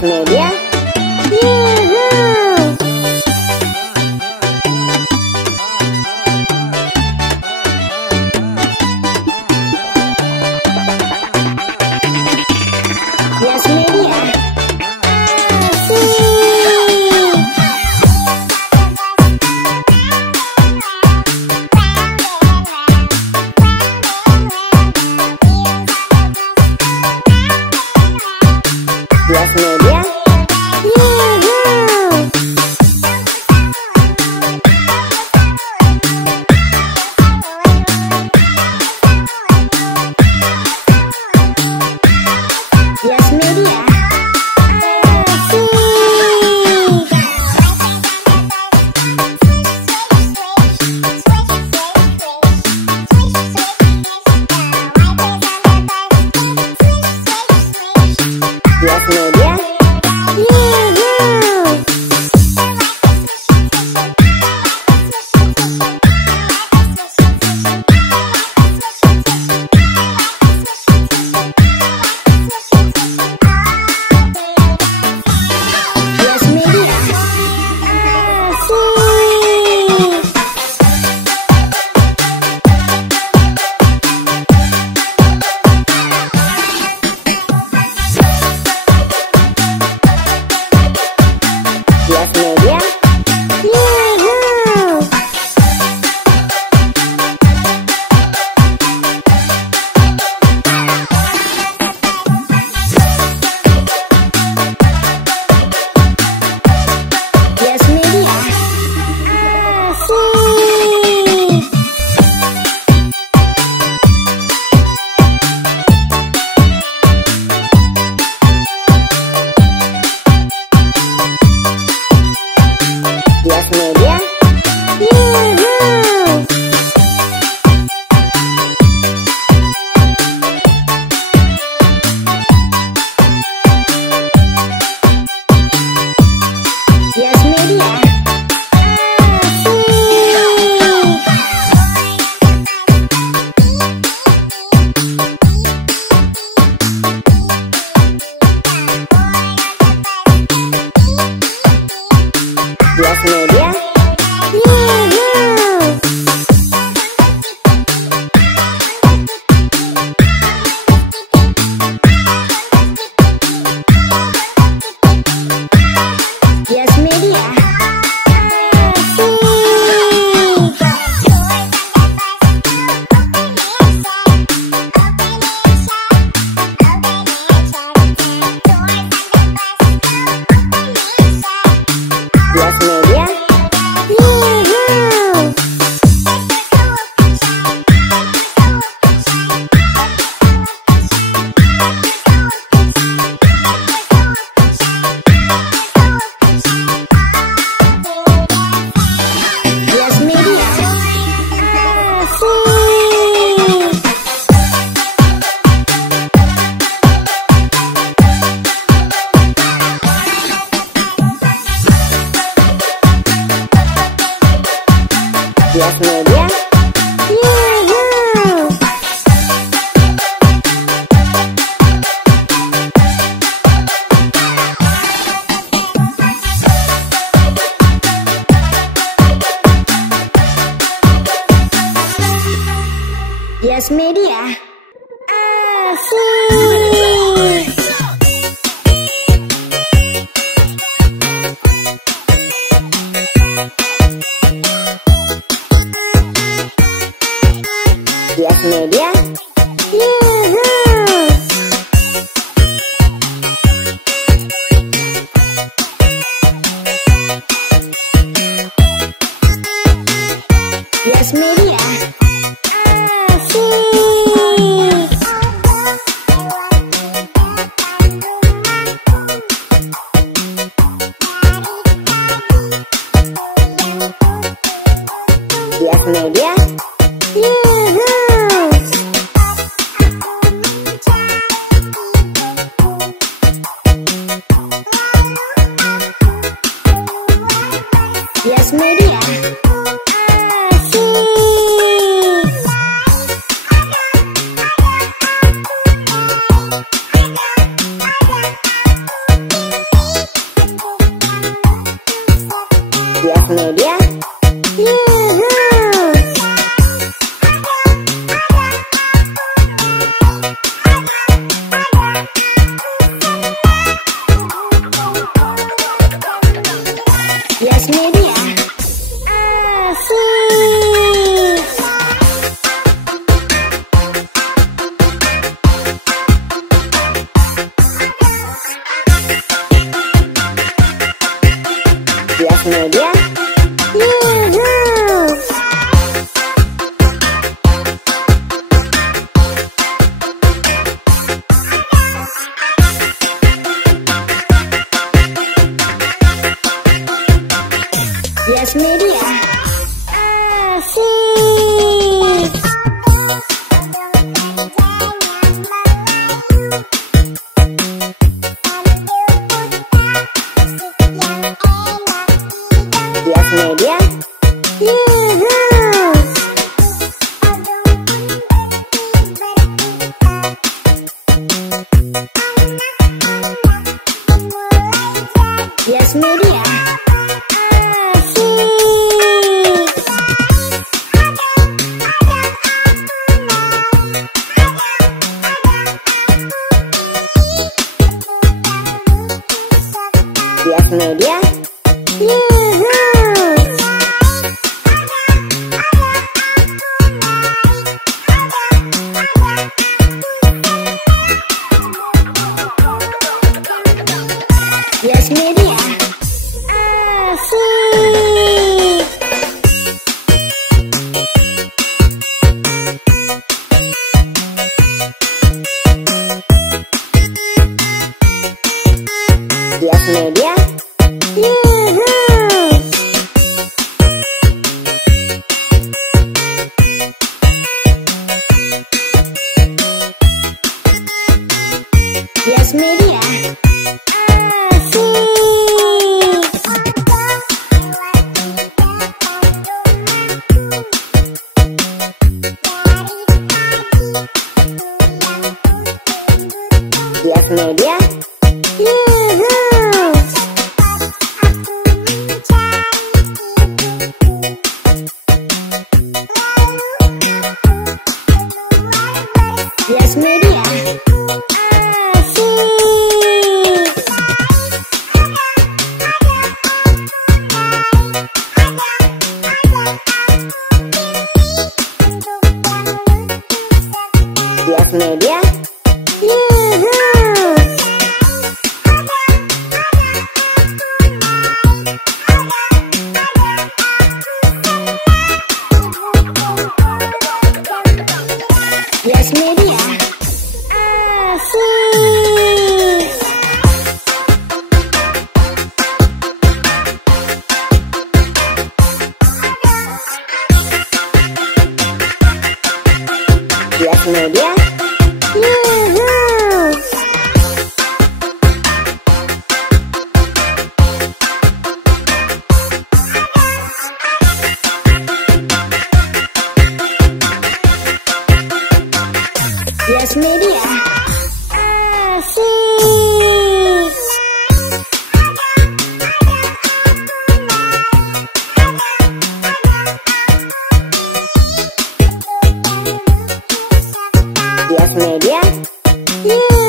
Yes Media. Yuhuu. Yes Media. Yes Media. Yuhuu. Yes Media. Yes Media. Yuhuu. Yes Media. Yes Media. Yuhuu. Yes Media. Yes Media. Yuhuu. Yes Media. Yes Media. Yuhuu. Yes Media. Yes Media. Yuhuu. Yes Media. Yes Media. Yuhuu. Yes Media. Asik. Yes Media. Yuhuu. Yes Media. Asik. Yes Media. Yuhuu. Yes Media. Asik. Yes Media. Yuhuu. Yes Media. Asik. Yes Media. Yuhuu. Yes Media. Asik. Yes Media. Yuhuu. Yes Media. Asik. Yes Media. Yuhuu. Yes Media. Asik. Yes Media. Yuhuu. Yes Media. Asik. Yes Media. Yuhuu. Yes Media. Asik. Yes Media. Yuhuu. Yes Media. Asik. Yes Media. Yuhuu. Yes Media. Asik. Yes Media.